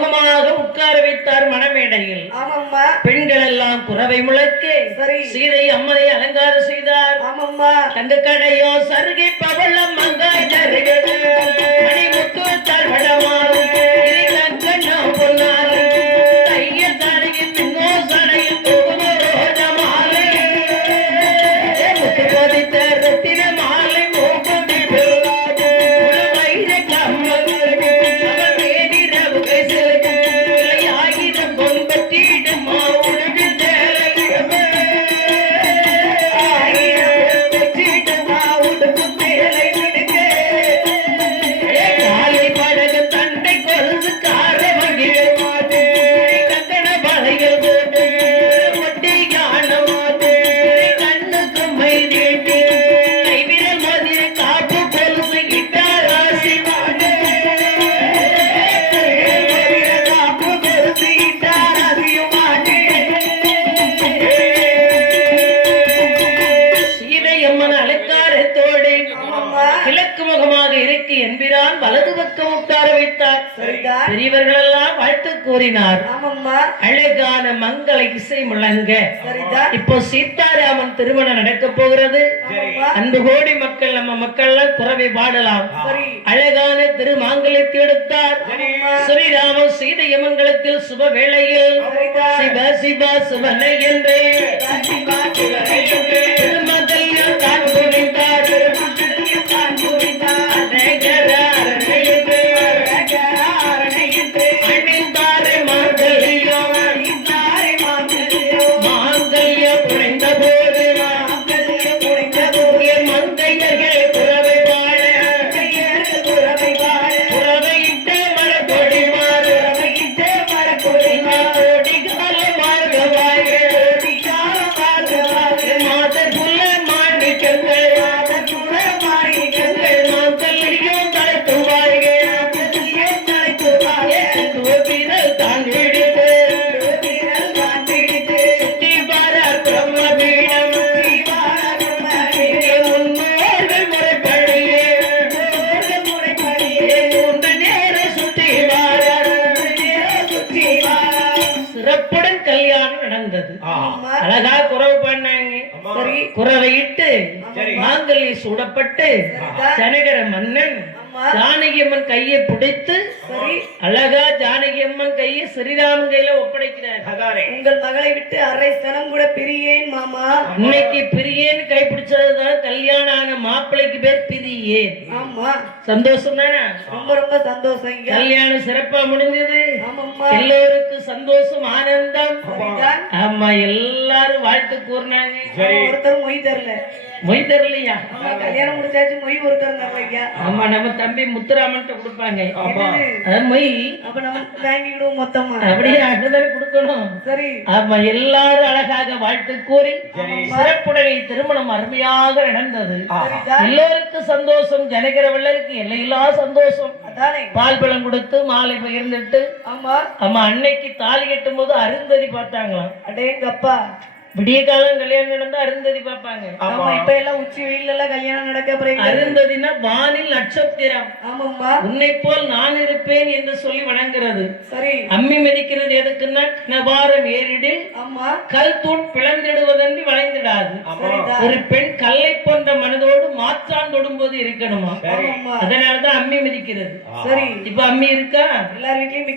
முகமாக உட்கார வைத்தார் மணமேடையில். பெண்கள் எல்லாம் குறவை முழக்க சீதை அம்மனை அலங்காரம் செய்தார். கண்டு கடையோ சருகி பவளம் மங்காய் தருகிறது மணிமுத்து தர்வடமாறு பொன்னாறு கையில் தருகி பின்னோ சடையில் முத்து போதித்த ரத்தின மாலை கிழக்கு முகமாக இருக்கு என்பிரான் வலது பக்கம் உட்கார வைத்தார். பெரியவர்கள் எல்லாம் வாழ்த்து கூறினார். அழகான மங்கள இசை முழங்க இப்போ சீதாராமன் திருமணம் நடக்க போகிறது. அன்பு கோடி மக்கள் நம்ம மக்கள் குறவை பாடலாம். அழகான திருமாங்கலத்தை எடுத்தார். ஸ்ரீராமன் சீதை மங்கலத்தில் சுப வேளையில் சிவ சிவ சுவனை என்றே திருமதையில் தான் துணிந்தார். அழகா குறவு பண்ணாங்க. குறவையிட்டு மாங்கல்ய சூடப்பட்டு ஜனகர மன்னன் ஜானகி அம்மன் கையை பிடித்து அழகா ஜானகி அம்மன் கையை ஸ்ரீராமன் கையில ஒப்படைக்கிறார். உங்கள் மகளை விட்டு அரை சனம் கூட பிரியேன் மாமா. இன்னைக்கு பிரியேன் கை பிடிச்சதுதான் கல்யாணம் ஆன மாப்பிள்ளைக்கு பேர் பிரியேன். ஆமா, சந்தோஷம் தானே? ரொம்ப ரொம்ப சந்தோஷம். கல்யாணம் சிறப்பா முடிஞ்சது. எல்லோருக்கும் சந்தோஷம் ஆனந்தம். ஆமா, எல்லாரும் வாழ்த்து கூறினாங்க. ஒருத்தர் மொய் தரல. மொய் தரலையா? கல்யாணம் முடிச்சாச்சு, மொய் ஒருத்தர் தரலையா? ஆமா, நம்ம தம்பி முத்துராமன் கொடுப்பாங்க மொய். அப்ப நம்ம வாங்கிடுவோம் மொத்தமா. அப்படியே அங்கதானே கொடுக்கணும். சரி. ஆமா, எல்லாரும் அழகாக வாழ்த்து கூறி சிறப்புடனே திருமணம் அருமையாக நடந்தது. எல்லோருக்கும் சந்தோஷம். ஜனகர வள்ளருக்கு எல்லையில்லா சந்தோஷம். பால் பழம் கொடுத்து மாலை பகிர்ந்துட்டு ஆமா அன்னைக்கு தாலி கட்டும் போது அருந்ததி பார்த்தாங்களாம். அடேங்கப்பா, விடிய காலம் கல்யாணம் நடந்தா அருந்ததி பார்ப்பாங்க. இப்ப எல்லாம் உச்சி வெயில எல்லாம் கல்யாணம் நடக்க. அருந்ததினா வானில் நட்சத்திரம். உன்னை போல் நான் இருப்பேன் என்று சொல்லி வணங்குறது. சரி. அம்மி மிதிக்கிறது எதுக்குன்னா கிணபாரம் ஏறிடில் கல் தூண் பிளந்திடுவதன்றி வளைந்திடாது. ஒரு பெண் கல்லை போன்ற மனதோடு மாற்றான் தொடும்போது இருக்கணுமா, அதனாலதான் அம்மி மிதிக்கிறது. சரி. இப்ப அம்மி இருக்கா? எல்லார் வீட்லயும்